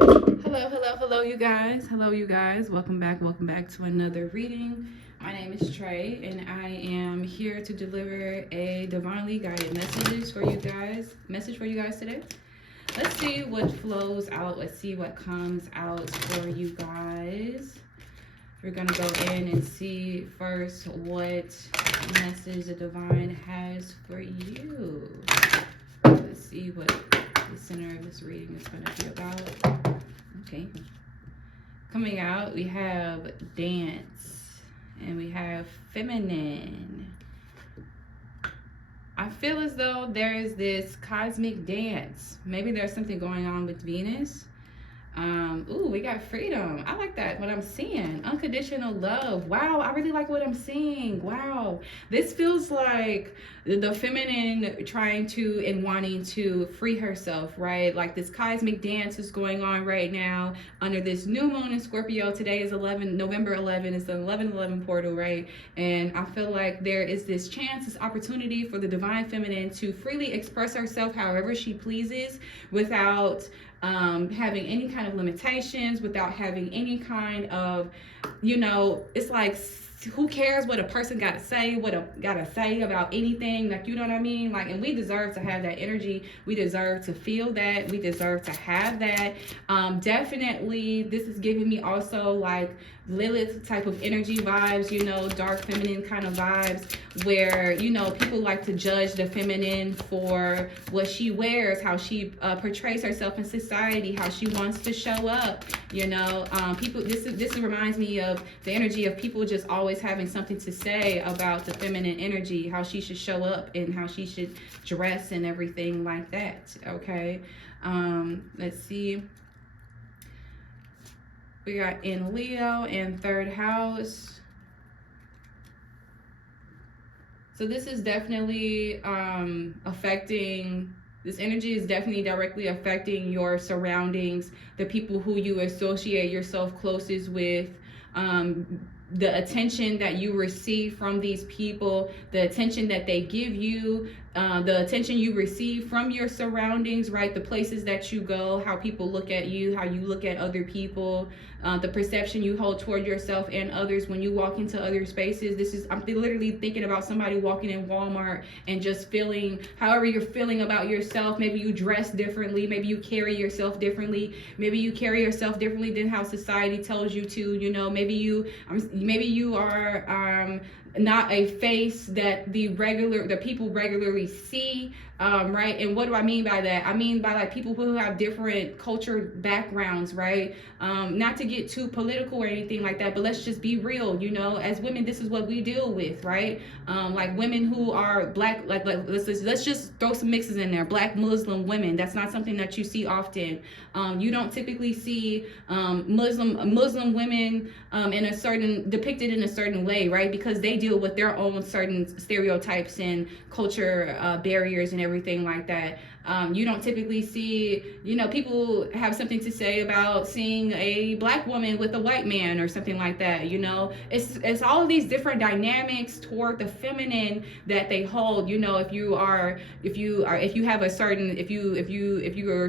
Hello, you guys. Hello, you guys. Welcome back to another reading. My name is Trey, and I am here to deliver a divinely guided message for you guys today. Let's see what flows out. Let's see what comes out for you guys. We're gonna go in and see first what message the divine has for you. Let's see what the center of this reading is gonna be about. Okay. Coming out, we have dance and we have feminine. I feel as though there is this cosmic dance. Maybe there's something going on with Venus. We got freedom. I like that, what I'm seeing. Unconditional love. Wow, I really like what I'm seeing. Wow. This feels like the feminine trying to and wanting to free herself, right? Like this cosmic dance is going on right now under this new moon in Scorpio. Today is November 11. It's the 11/11 portal, right? And I feel like there is this chance, this opportunity for the divine feminine to freely express herself however she pleases without having any kind of limitations, without having any kind of, it's like, who cares what a person gotta say about anything, like, you know what I mean? Like, and we deserve to have that energy. We deserve to feel that. We deserve to have that. Definitely, this is giving me also like Lilith type of energy vibes, dark feminine kind of vibes, where people like to judge the feminine for what she wears, how she portrays herself in society, how she wants to show up. People. This reminds me of the energy of people just always having something to say about the feminine energy, how she should show up and how she should dress and everything like that. Okay, let's see. We got in Leo in third house. So this is definitely affecting, this energy is definitely directly affecting your surroundings, the people who you associate yourself closest with, the attention that you receive from these people, the attention that they give you, the attention you receive from your surroundings, right? The places that you go, how people look at you, how you look at other people, the perception you hold toward yourself and others when you walk into other spaces. I'm literally thinking about somebody walking in Walmart and just feeling however you're feeling about yourself. Maybe you dress differently, maybe you carry yourself differently, maybe you carry yourself differently than how society tells you to. Maybe you are not a face that the people regularly see, right? And what do I mean by that? I mean by like people who have different culture backgrounds, right? Not to get too political or anything like that, but let's just be real. As women, this is what we deal with, right? Like women who are black, like let's just throw some mixes in there. Black Muslim women, that's not something that you see often. You don't typically see Muslim women depicted in a certain way, right? Because they deal with their own certain stereotypes and culture barriers and everything like that. You don't typically see, people have something to say about seeing a black woman with a white man or something like that. It's all of these different dynamics toward the feminine that they hold. If you are a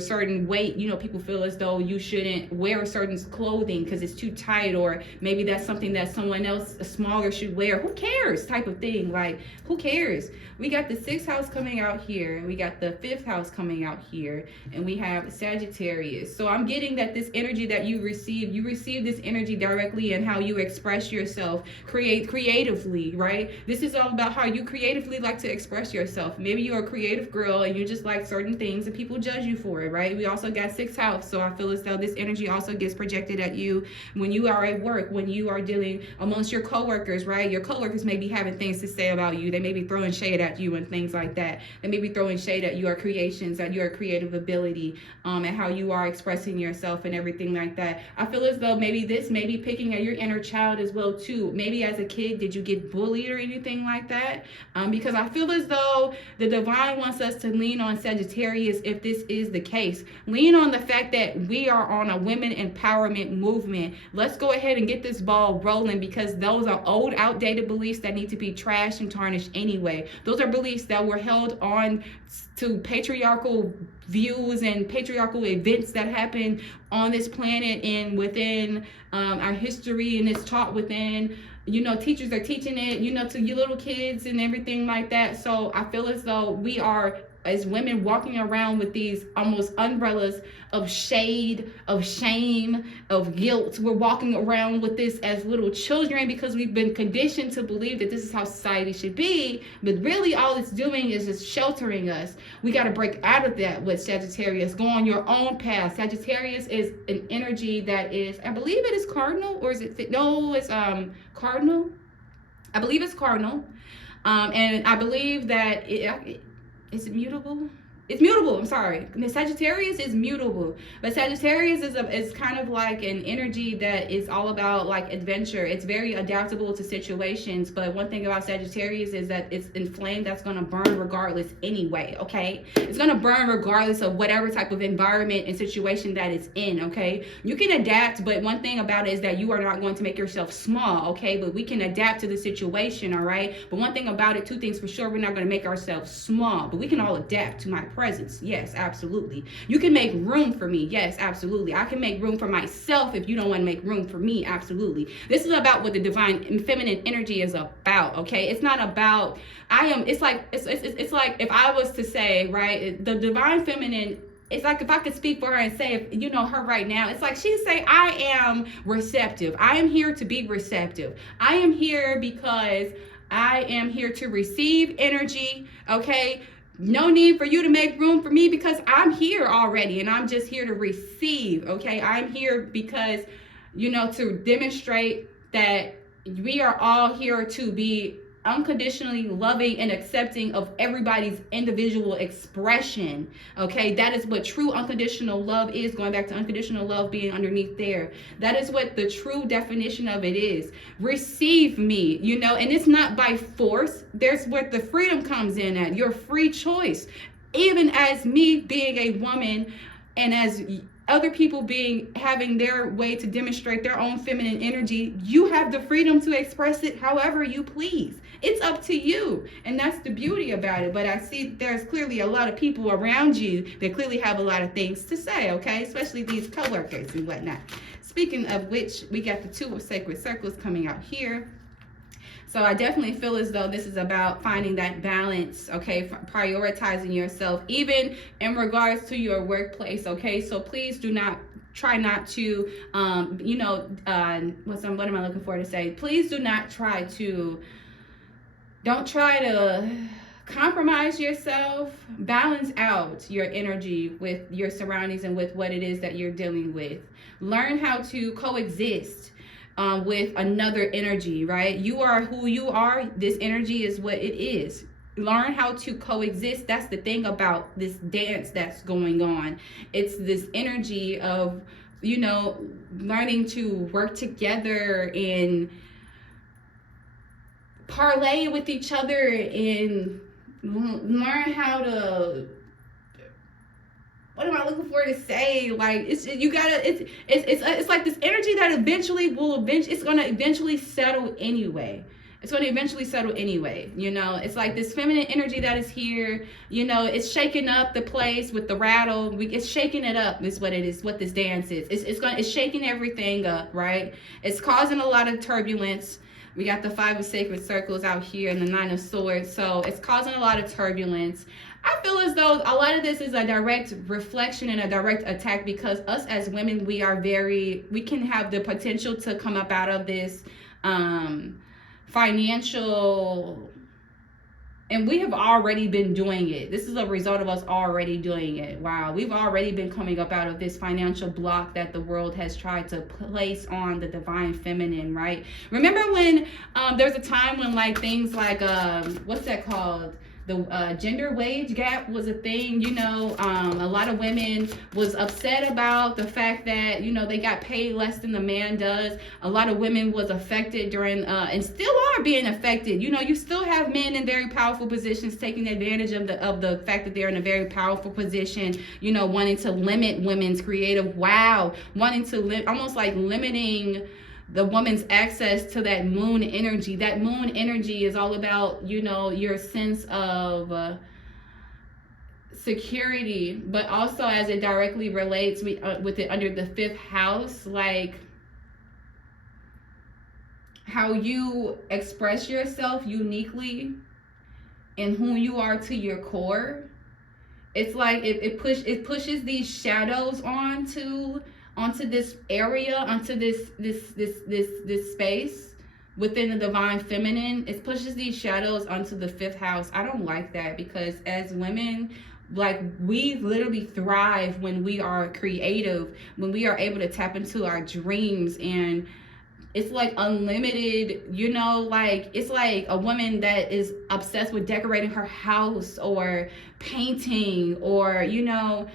certain weight, people feel as though you shouldn't wear certain clothing because it's too tight, or maybe that's something that someone else smaller should wear. Who cares? Type of thing. Like, who cares? We got the 6th house coming out here, and we got the 5th house coming out here, and we have Sagittarius. So I'm getting that this energy that you receive this energy directly in how you express yourself, creatively, right? This is all about how you creatively like to express yourself. Maybe you're a creative girl and you just like certain things and people judge you for it, right? We also got 6th house, so I feel as though this energy also gets projected at you when you are at work, when you are dealing amongst your coworkers, right? Your coworkers may be having things to say about you. They may be throwing shade at you and things like that. They may be throwing shade at your creations, at your creative ability, and how you are expressing yourself and everything like that. I feel as though maybe this may be picking at your inner child as well too. Maybe as a kid, did you get bullied or anything like that? Because I feel as though the divine wants us to lean on Sagittarius if this is the case. Lean on the fact that we are on a women empowerment movement. Let's go ahead and get this ball rolling, because those are old, outdated beliefs that need to be trashed and tarnished anyway. Those are beliefs that were held on to patriarchal views and patriarchal events that happen on this planet and within our history, and it's taught within, teachers are teaching it, to you little kids and everything like that. So I feel as though we are, as women, walking around with these almost umbrellas of shade, of shame, of guilt. We're walking around with this as little children because we've been conditioned to believe that this is how society should be. But really all it's doing is just sheltering us. We got to break out of that with Sagittarius. Go on your own path. Sagittarius is an energy that is, I believe it is cardinal, or is it, no, it's cardinal. I believe it's cardinal. And I believe that is it mutable? It's mutable. I'm sorry. The Sagittarius is mutable, but Sagittarius is kind of like an energy that is all about like adventure. It's very adaptable to situations. But one thing about Sagittarius is that it's inflamed. That's going to burn regardless anyway. Okay, it's going to burn regardless of whatever type of environment and situation that it's in. Okay, you can adapt, but one thing about it is that you are not going to make yourself small. Okay, but we can adapt to the situation. All right, but one thing about it, two things for sure, we're not going to make ourselves small, but we can all adapt to my presence. Yes, absolutely. You can make room for me. Yes, absolutely. I can make room for myself if you don't want to make room for me. Absolutely. This is about what the divine and feminine energy is about. Okay, it's not about it's like if I was to say, right, the divine feminine, it's like if I could speak for her and say, if you know her right now, it's like she'd say, I am receptive. I am here to be receptive. I am here because I am here to receive energy. Okay, no need for you to make room for me because I'm here already and I'm just here to receive. Okay, I'm here because, to demonstrate that we are all here to be unconditionally loving and accepting of everybody's individual expression. Okay, that is what true unconditional love is. Going back to unconditional love being underneath there, that is what the true definition of it is. Receive me, and it's not by force. There's where the freedom comes in at your free choice. Even as me being a woman and as other people having their way to demonstrate their own feminine energy, you have the freedom to express it however you please. It's up to you, and that's the beauty about it. But I see there's clearly a lot of people around you that clearly have a lot of things to say, okay, especially these co-workers and whatnot. Speaking of which, we got the Two of Sacred Circles coming out here. So I definitely feel as though this is about finding that balance, okay, prioritizing yourself, even in regards to your workplace, okay? So please do not try not to, what am I looking for to say? Please do not don't try to compromise yourself. Balance out your energy with your surroundings and with what it is that you're dealing with. Learn how to coexist with another energy, right? You are who you are. This energy is what it is. Learn how to coexist. That's the thing about this dance that's going on. It's this energy of, learning to work together and parlay with each other and learn how to, what am I looking for to say? Like, it's like this energy that it's going to eventually settle anyway. It's going to eventually settle anyway. It's like this feminine energy that is here, it's shaking up the place with the rattle. It's shaking it up is what it is, what this dance is. It's shaking everything up, right? It's causing a lot of turbulence. We got the Five of Sacred Circles out here and the Nine of Swords. So it's causing a lot of turbulence. I feel as though a lot of this is a direct reflection and a direct attack because us as women, we can have the potential to come up out of this financial, and we have already been doing it. This is a result of us already doing it. Wow, we've already been coming up out of this financial block that the world has tried to place on the divine feminine, right? Remember when there was a time when like things like what's that called? The gender wage gap was a thing. A lot of women was upset about the fact that they got paid less than the man does. A lot of women was affected during and still are being affected. You still have men in very powerful positions taking advantage of the fact that they're in a very powerful position, wanting to limit women's creative wanting to almost like limiting the woman's access to that moon energy. That moon energy is all about, your sense of security, but also as it directly relates with it under the 5th house, like how you express yourself uniquely and who you are to your core. It's like it pushes these shadows onto this area, onto this space within the divine feminine. It pushes these shadows onto the 5th house. I don't like that, because as women, like, we literally thrive when we are creative, when we are able to tap into our dreams, and it's like unlimited, you know, like it's like a woman that is obsessed with decorating her house or painting, or, you know,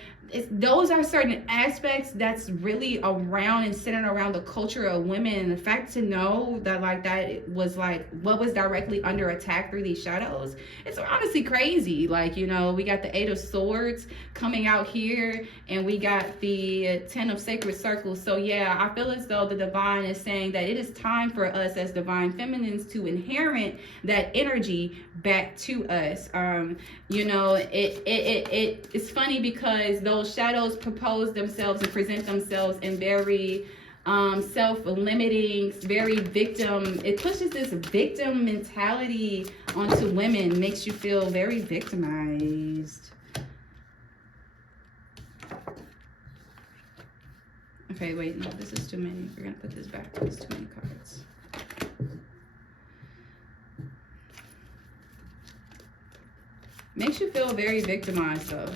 those are certain aspects that's really around and centered around the culture of women. And the fact to know that, like, that was like what was directly under attack through these shadows, it's honestly crazy. Like, you know, we got the 8 of Swords coming out here, and we got the 10 of Sacred Circles. So yeah, I feel as though the divine is saying that it is time for us as divine feminines to inherit that energy back to us. You know, it's funny because those shadows propose themselves and present themselves in very self-limiting, very victim. It pushes this victim mentality onto women, makes you feel very victimized. Okay, wait, no, this is too many. We're gonna put this back. There's too many cards. Makes you feel very victimized, though.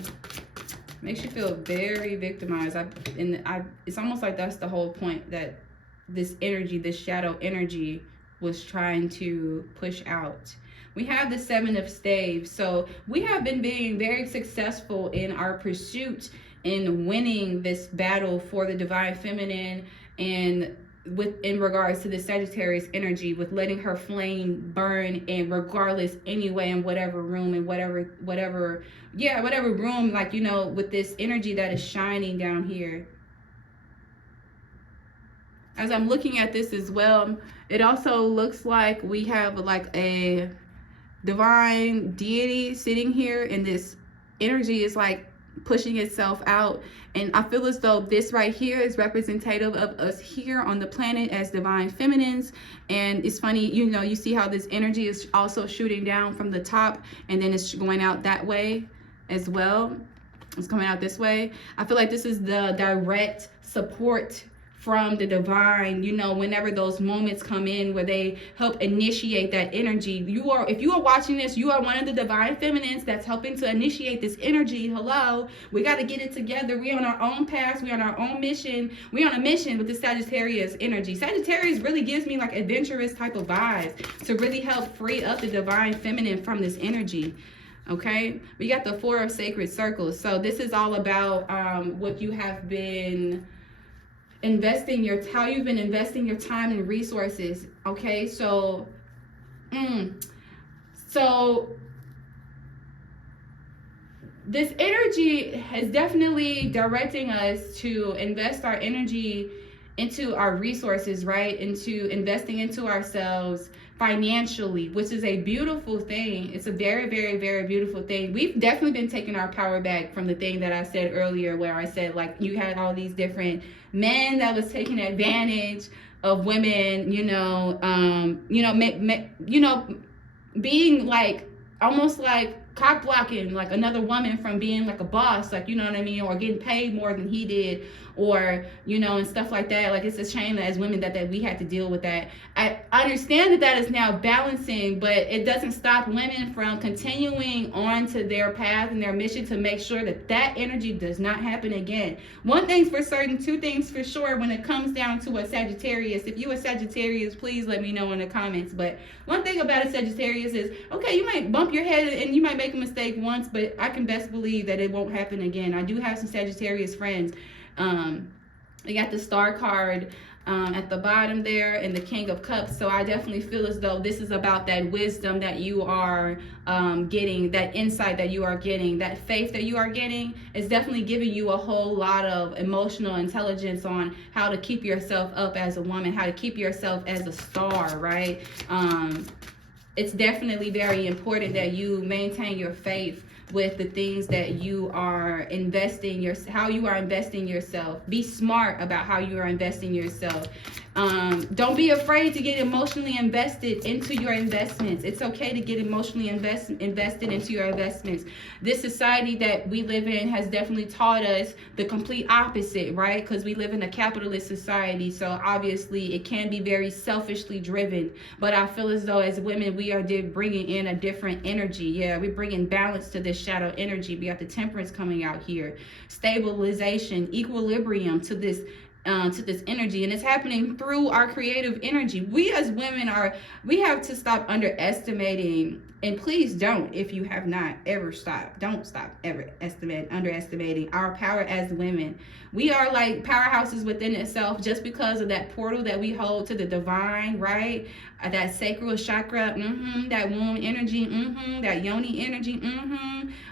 Makes you feel very victimized. It's almost like that's the whole point, that this energy, this shadow energy, was trying to push out. We have the 7 of Staves. So we have been being very successful in our pursuit in winning this battle for the divine feminine, and in regards to the Sagittarius energy, with letting her flame burn, and regardless anyway, in whatever room and whatever room, like, you know, with this energy that is shining down here. As I'm looking at this as well, it also looks like we have like a divine deity sitting here, and this energy is like pushing itself out. And I feel as though this right here is representative of us here on the planet as divine feminines. And it's funny, you know, you see how this energy is also shooting down from the top, and then it's going out that way as well. It's coming out this way. I feel like this is the direct support from the divine, you know, whenever those moments come in where they help initiate that energy. If you are watching this, you are one of the divine feminines that's helping to initiate this energy. Hello, we got to get it together. We on our own path. We on our own mission. We on a mission with the Sagittarius energy. Sagittarius really gives me like adventurous type of vibes to really help free up the divine feminine from this energy. Okay, we got the 4 of Sacred Circles. So this is all about what you have been how you've been investing your time and resources. Okay, so this energy is definitely directing us to invest our energy into our resources, right? Into investing into ourselves financially, which is a beautiful thing. It's a very, very, very beautiful thing. We've definitely been taking our power back from the thing that I said earlier, where I said, like, you had all these different men that was taking advantage of women, being like almost like cock blocking like another woman from being like a boss, like, you know what I mean, or getting paid more than he did, or, you know, and stuff like that. Like, it's a shame that as women that we had to deal with that. I understand that is now balancing, but it doesn't stop women from continuing on to their path and their mission to make sure that energy does not happen again. One thing's for certain, two things for sure when it comes down to a Sagittarius. If you a Sagittarius, please let me know in the comments. But one thing about a Sagittarius is, okay, you might bump your head and you might make a mistake once, but I can best believe that it won't happen again. I do have some Sagittarius friends. We got the Star card at the bottom there, and the King of Cups. So I definitely feel as though this is about that wisdom that you are getting, that insight that you are getting, that faith that you are getting. Is definitely giving you a whole lot of emotional intelligence on how to keep yourself up as a woman, how to keep yourself as a star, right? It's definitely very important that you maintain your faith with the things that you are investing how you are investing yourself. Be smart about how you are investing yourself. Don't be afraid to get emotionally invested into your investments. It's okay to get emotionally invested into your investments. This society that we live in has definitely taught us the complete opposite, right? Because we live in a capitalist society, so obviously it can be very selfishly driven. But I feel as though as women, we are bringing in a different energy. Yeah, we're bringing balance to this shadow energy. We got the temperance coming out here, stabilization, equilibrium to this energy, and it's happening through our creative energy. We as women we have to stop underestimating, and please don't, if you have not ever don't stop ever underestimating our power as women. We are like powerhouses within itself, just because of that portal that we hold to the divine, right? That sacral chakra, that womb energy, that yoni energy,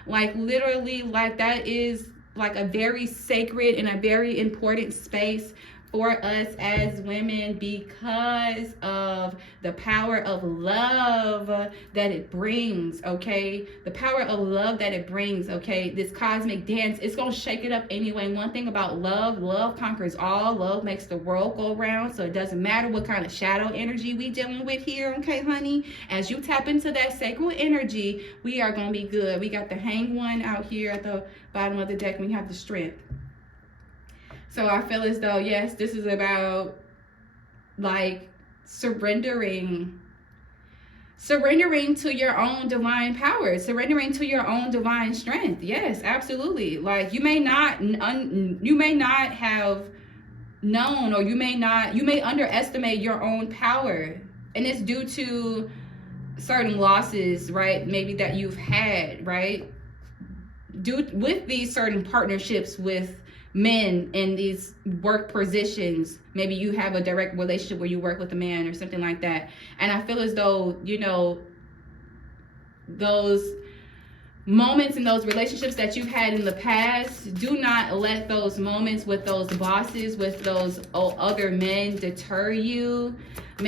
like literally, like that is like a very sacred and a very important space for us as women, because of the power of love that it brings, okay? The power of love that it brings, okay? This cosmic dance, it's gonna shake it up anyway. One thing about love conquers all. Love makes the world go round, so it doesn't matter what kind of shadow energy we dealing with here, okay, honey? As you tap into that sacral energy, we are gonna be good. We got the hang one out here at the bottom of the deck. We have the strength. So I feel as though, yes, this is about like surrendering to your own divine power, surrendering to your own divine strength. Yes, absolutely. Like you may not have known, or you may underestimate your own power, and it's due to certain losses, right? Maybe that you've had, right? With these certain partnerships with men in these work positions. Maybe you have a direct relationship where you work with a man or something like that. And I feel as though, those moments in those relationships that you've had in the past, do not let those moments with those bosses, with those other men deter you. Some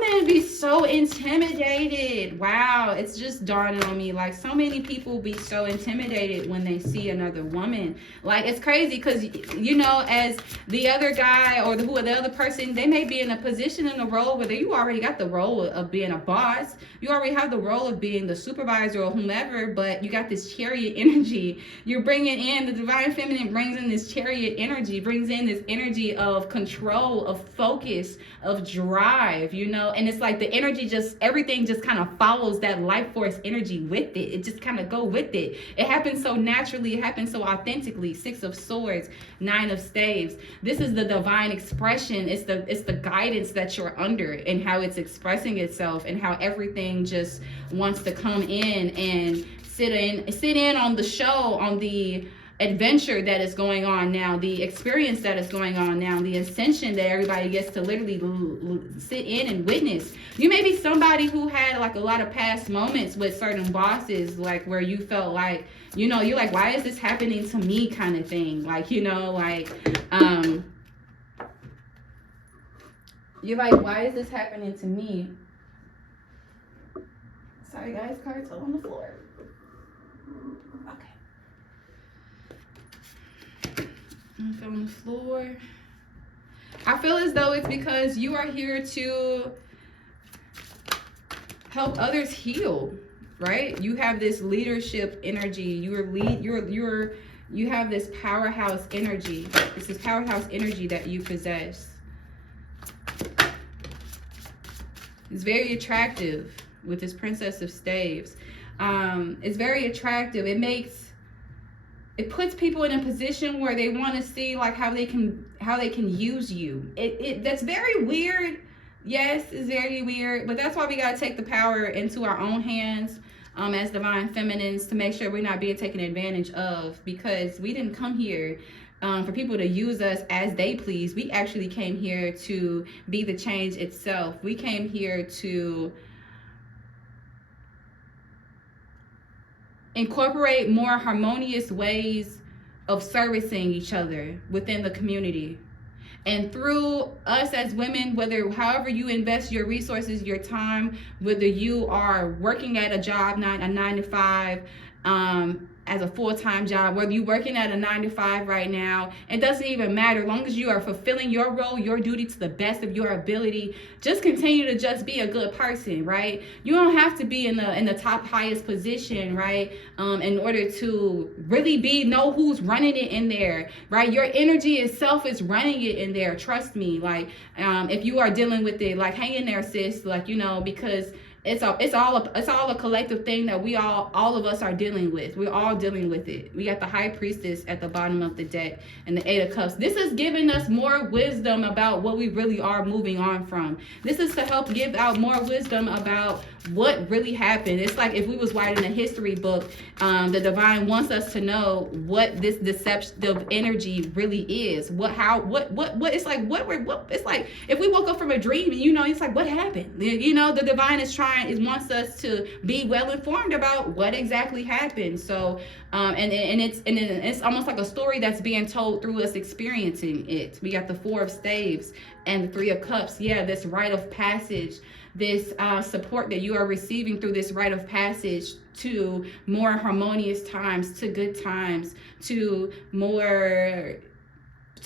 men be so intimidated. Wow, it's just dawning on me. Like, so many people be so intimidated when they see another woman. Like, it's crazy because, as the other guy or the other person, they may be in a position, in a role where you already got the role of being a boss. You already have the role of being the supervisor or whomever, but you got this chariot energy. You're bringing in, the divine feminine brings in this chariot energy, brings in this energy of control, of focus, of drive, and it's like the energy everything just kind of follows that life force energy with it. It just kind of go with it. It happens so naturally. It happens so authentically. 6 of Swords, 9 of Staves. This is the divine expression. It's the guidance that you're under, and how it's expressing itself, and how everything just wants to come in and sit in on the show, on the adventure that is going on now, the experience that is going on now, the ascension that everybody gets to literally sit in and witness. You may be somebody who had like a lot of past moments with certain bosses, like where you felt like, you're like, why is this happening to me, kind of thing. Like, you're like, why is this happening to me? Sorry guys, cards fell on the floor. Fell on the floor. I feel as though it's because you are here to help others heal, right? You have this leadership energy. You have this powerhouse energy. It's this powerhouse energy that you possess. It's very attractive with this Princess of Staves. It's very attractive. It puts people in a position where they want to see like how they can use you. That's very weird. Yes, it's very weird, but that's why we got to take the power into our own hands as divine feminines, to make sure we're not being taken advantage of, because we didn't come here for people to use us as they please. We actually came here to be the change itself. We came here to incorporate more harmonious ways of servicing each other within the community. And through us as women, however you invest your resources, your time, whether you are working at a job, a 9 to 5, as a full-time job, whether you're working at a 9 to 5 right now, it doesn't even matter. As long as you are fulfilling your role, your duty to the best of your ability, just continue to just be a good person, right? You don't have to be in the top highest position, right? In order to really know who's running it in there, right? Your energy itself is running it in there. Trust me. Like, if you are dealing with it, like, hang in there, sis. Like, because it's all a collective thing that all of us are dealing with. We're all dealing with it. We got the High Priestess at the bottom of the deck and the Eight of Cups. This is giving us more wisdom about what we really are moving on from. This is to help give out more wisdom about what really happened. It's like if we was writing a history book, the divine wants us to know what this deceptive energy really is. What it's like it's like if we woke up from a dream, it's like, what happened? The divine wants us to be well informed about what exactly happened. So and it's almost like a story that's being told through us experiencing it. We got the Four of Staves and the Three of Cups. Yeah, this rite of passage, this support that you are receiving through this rite of passage to more harmonious times, to good times, to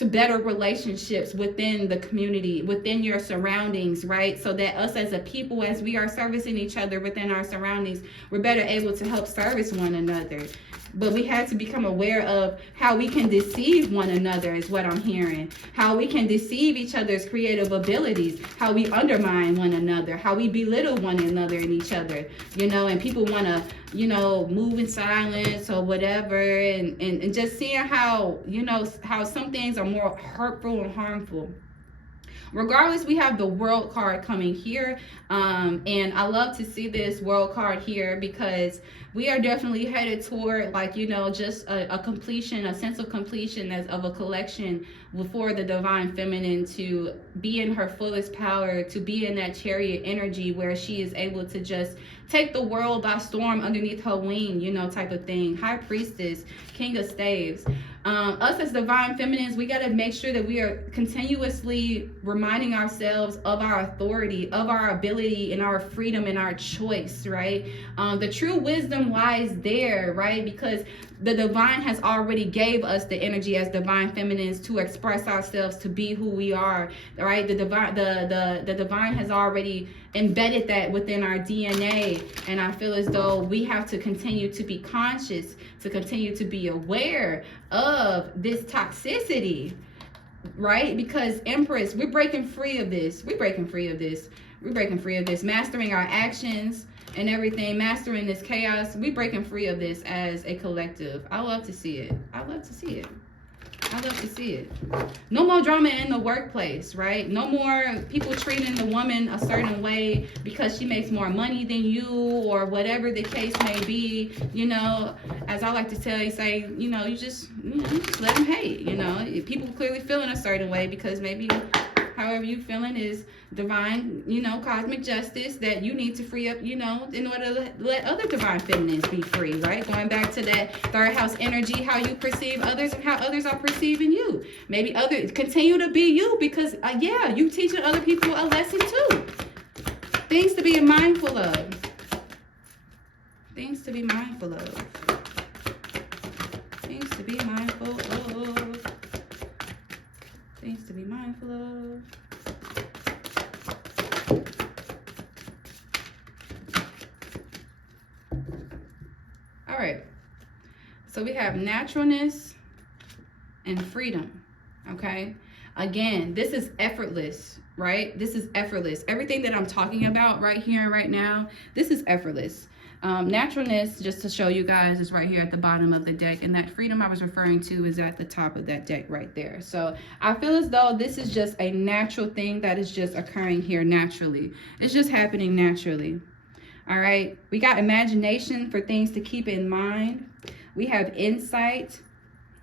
better relationships within the community, within your surroundings, right? So that us as a people, as we are servicing each other within our surroundings, we're better able to help service one another. But we have to become aware of how we can deceive one another, is what I'm hearing. How we can deceive each other's creative abilities, how we undermine one another, how we belittle one another and each other, and people want to, move in silence or whatever, and just seeing how, how some things are more hurtful and harmful. Regardless, we have the World card coming here, and I love to see this World card here because we are definitely headed toward, like, just a completion, a sense of completion of a collection for the divine feminine to be in her fullest power, to be in that chariot energy where she is able to just take the world by storm underneath her wing, type of thing. High Priestess, King of Staves. Us as divine feminines, we got to make sure that we are continuously reminding ourselves of our authority, of our ability and our freedom and our choice, right? The true wisdom lies there, right? Because the divine has already gave us the energy as divine feminines to express ourselves, to be who we are, right? The divine has already embedded that within our DNA, and I feel as though we have to continue to be conscious, to continue to be aware of this toxicity, right? Because Empress, we're breaking free of this. Mastering our actions and everything, mastering this chaos. We breaking free of this as a collective. I love to see it. No more drama in the workplace, right? No more people treating the woman a certain way because she makes more money than you or whatever the case may be. As I like to tell you, say, you just let them hate. People clearly feeling a certain way because maybe however you feeling is divine, cosmic justice that you need to free up, in order to let other divine feminines be free, right? Going back to that third house energy, how you perceive others and how others are perceiving you. Maybe others continue to be you because, you teaching other people a lesson too. Things to be mindful of. Things to be mindful of. Things to be mindful of. Things to be mindful of. All right. So we have naturalness and freedom. Okay. Again, this is effortless, right? This is effortless. Everything that I'm talking about right here and right now, this is effortless. Naturalness, just to show you guys, is right here at the bottom of the deck, and that freedom I was referring to is at the top of that deck right there. So I feel as though this is just a natural thing that is just occurring here naturally. It's just happening naturally. All right, we got imagination for things to keep in mind. We have insight,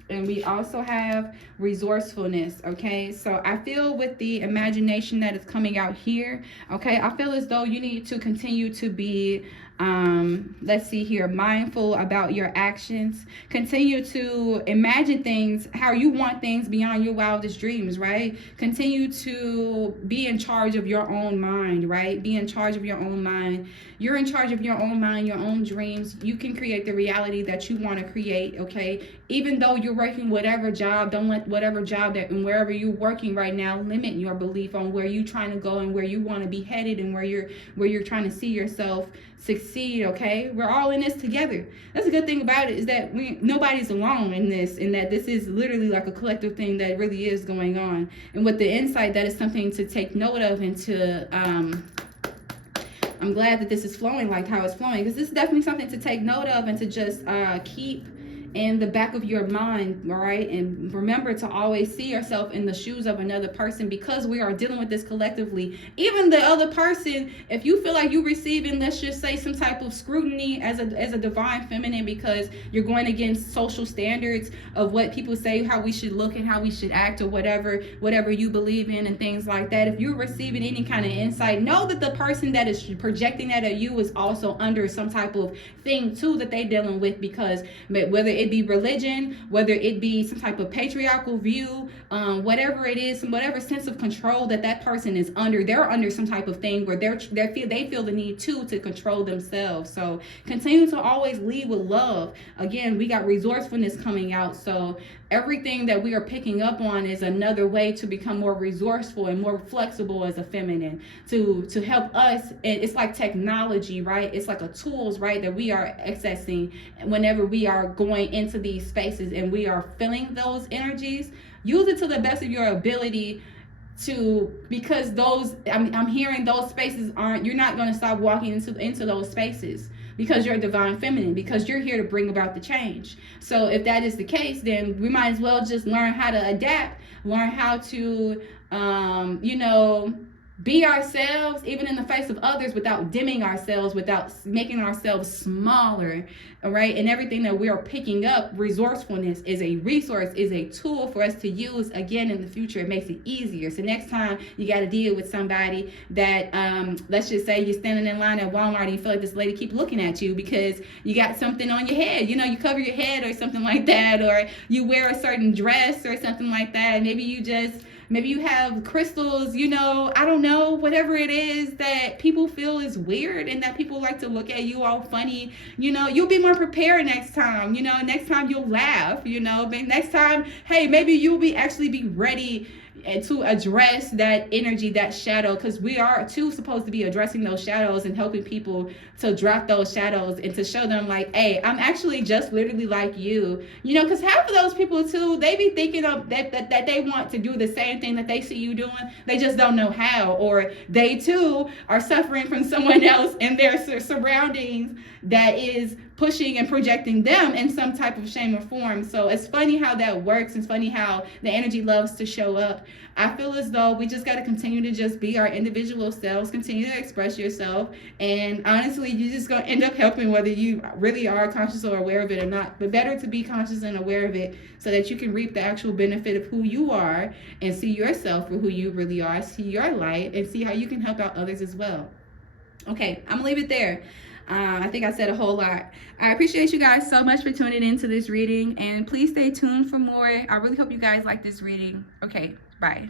and we also have resourcefulness. Okay, so I feel with the imagination that is coming out here, okay, I feel as though you need to continue to be Let's see here. Mindful about your actions. Continue to imagine things how you want things beyond your wildest dreams, right? Continue to be in charge of your own mind, right? Be in charge of your own mind. You're in charge of your own mind, your own dreams. You can create the reality that you want to create, okay? Even though you're working whatever job, don't let whatever job that and wherever you're working right now limit your belief on where you're trying to go and where you want to be headed and where you're trying to see yourself succeed, okay? We're all in this together. That's a good thing about it, is that nobody's alone in this, and that this is literally like a collective thing that really is going on. And with the insight, that is something to take note of and to I'm glad that this is flowing like how it's flowing, because this is definitely something to take note of and to just keep in the back of your mind, all right? And remember to always see yourself in the shoes of another person, because we are dealing with this collectively. Even the other person, if you feel like you're receiving, let's just say, some type of scrutiny as a divine feminine, because you're going against social standards of what people say, how we should look and how we should act, or whatever you believe in and things like that. If you're receiving any kind of insight, know that the person that is projecting that at you is also under some type of thing too that they're dealing with, because whether it be religion, whether it be some type of patriarchal view, whatever it is, whatever sense of control that person is under, they're under some type of thing where they feel the need to control themselves. So continue to always lead with love. Again, we got resourcefulness coming out, so everything that we are picking up on is another way to become more resourceful and more flexible as a feminine, to help us. And it's like technology, right? It's like a tools, right, that we are accessing whenever we are going into these spaces and we are feeling those energies. Use it to the best of your ability, because those, I'm hearing those spaces you're not going to stop walking into those spaces, because you're a divine feminine, because you're here to bring about the change. So if that is the case, then we might as well just learn how to adapt, learn how to be ourselves, even in the face of others, without dimming ourselves, without making ourselves smaller, all right? And everything that we are picking up, resourcefulness is a resource, is a tool for us to use again in the future. It makes it easier. So next time you got to deal with somebody that, let's just say you're standing in line at Walmart and you feel like this lady keep looking at you because you got something on your head, you cover your head or something like that, or you wear a certain dress or something like that. Maybe you have crystals, I don't know, whatever it is that people feel is weird and that people like to look at you all funny, you'll be more prepared next time, next time you'll laugh, next time, hey, maybe you'll be ready to address that energy, that shadow, because we are too supposed to be addressing those shadows and helping people to drop those shadows and to show them like, hey, I'm actually just literally like you, because half of those people too, they be thinking of that they want to do the same thing that they see you doing, they just don't know how, or they too are suffering from someone else in their surroundings that is pushing and projecting them in some type of shame or form. So it's funny how that works. It's funny how the energy loves to show up. I feel as though we just got to continue to just be our individual selves, continue to express yourself, and honestly, you're just going to end up helping whether you really are conscious or aware of it or not. But better to be conscious and aware of it so that you can reap the actual benefit of who you are and see yourself for who you really are, see your light, and see how you can help out others as well. Okay, I'm going to leave it there. I think I said a whole lot. I appreciate you guys so much for tuning into this reading, and please stay tuned for more. I really hope you guys like this reading. Okay, bye.